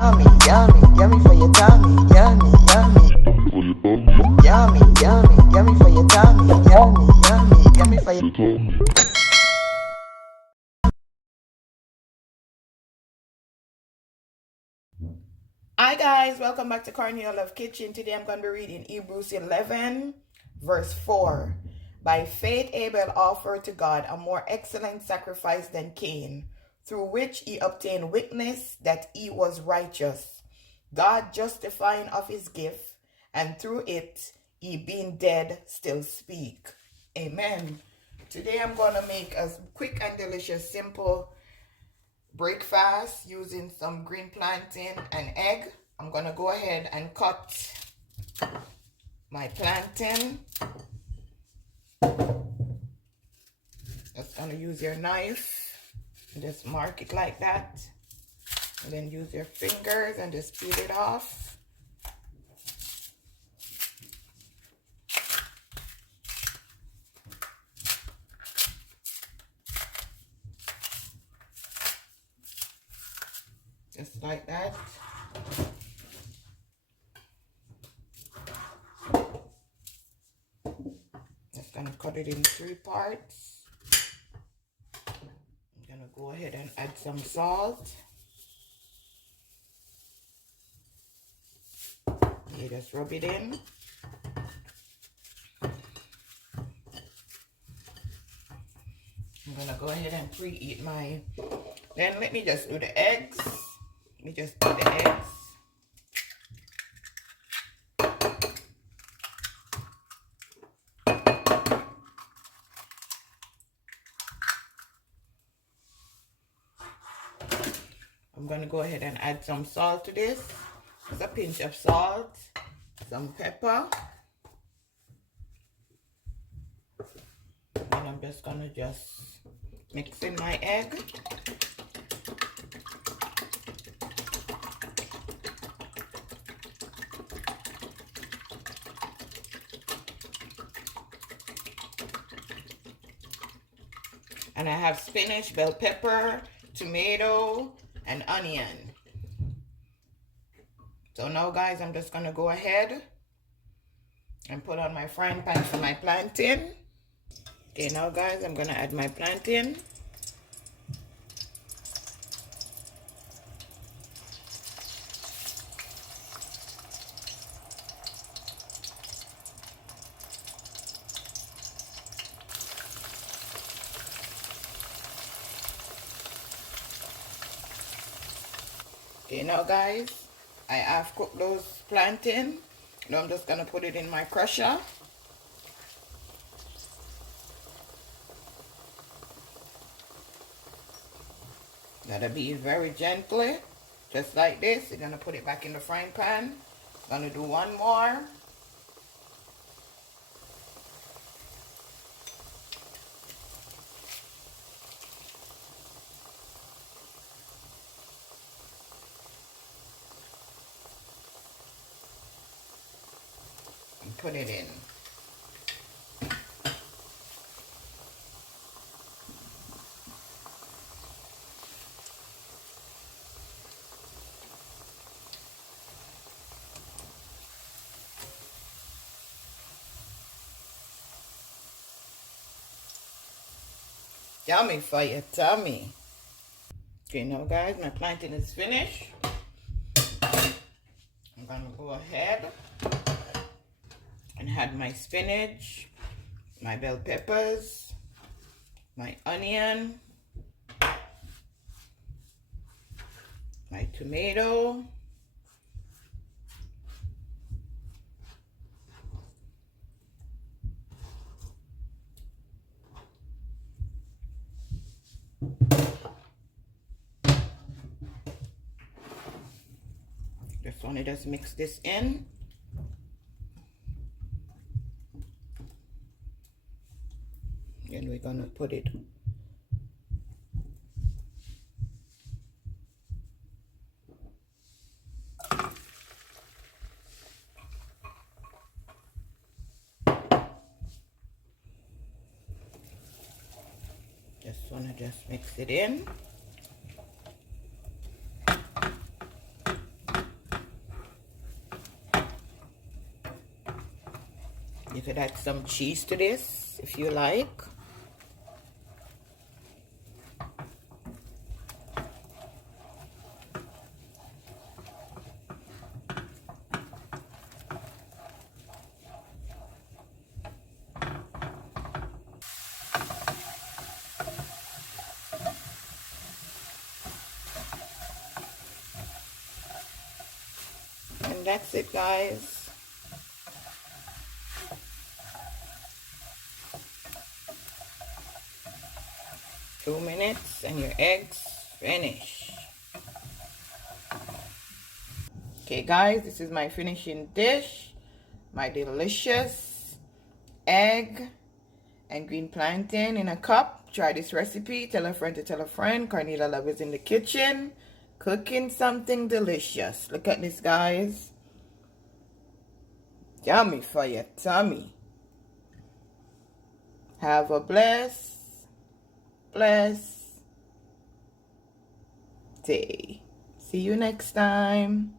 Yummy, yummy, yummy for your tummy. Yummy, yummy. Yummy, yummy, yummy for your tummy. Yummy, yummy, yummy for your tummy. Hi guys, welcome back to Cornelialove Kitchen. Today I'm going to be reading Hebrews 11 verse 4. By faith Abel offered to God a more excellent sacrifice than Cain, through which he obtained witness that he was righteous, God justifying of his gift, and through it he being dead still speak. Amen. Today I'm going to make a quick and delicious simple breakfast using some green plantain and egg. I'm gonna go ahead and cut my plantain. Just gonna use your knife and just mark it like that, and then use your fingers and just peel it off. Just like that. Just gonna cut it in 3 parts. I'm gonna go ahead and add some salt. You just rub it in. I'm gonna go ahead and preheat my, then let me just do the eggs. Let me just do the eggs. I'm gonna go ahead and add some salt to this. Just a pinch of salt, some pepper. And I'm just gonna mix in my egg. And I have spinach, bell pepper, tomato, and onion. So now guys, I'm just gonna go ahead and put on my frying pan for my plantain. Okay, now guys, I'm gonna add my plantain. Okay, now guys, I have cooked those plantain. Now I'm just gonna put it in my crusher. Gotta be very gently, just like this. You're gonna put it back in the frying pan. Gonna do one more. And put it in. Yummy for your tummy. Okay, now guys, my plantain is finished. I'm gonna go ahead and add my spinach, my bell peppers, my onion, my tomato, just want to just mix this in. And we're gonna put it just mix it in. You could add some cheese to this if you like. And that's it, guys. Two minutes and your eggs finish. Okay, guys, this is my finishing dish. My delicious egg and green plantain in a cup. Try this recipe. Tell a friend to tell a friend. Cornelialove is in the kitchen cooking something delicious. Look at this, guys. Yummy for your tummy. Have a blessed day. See you next time.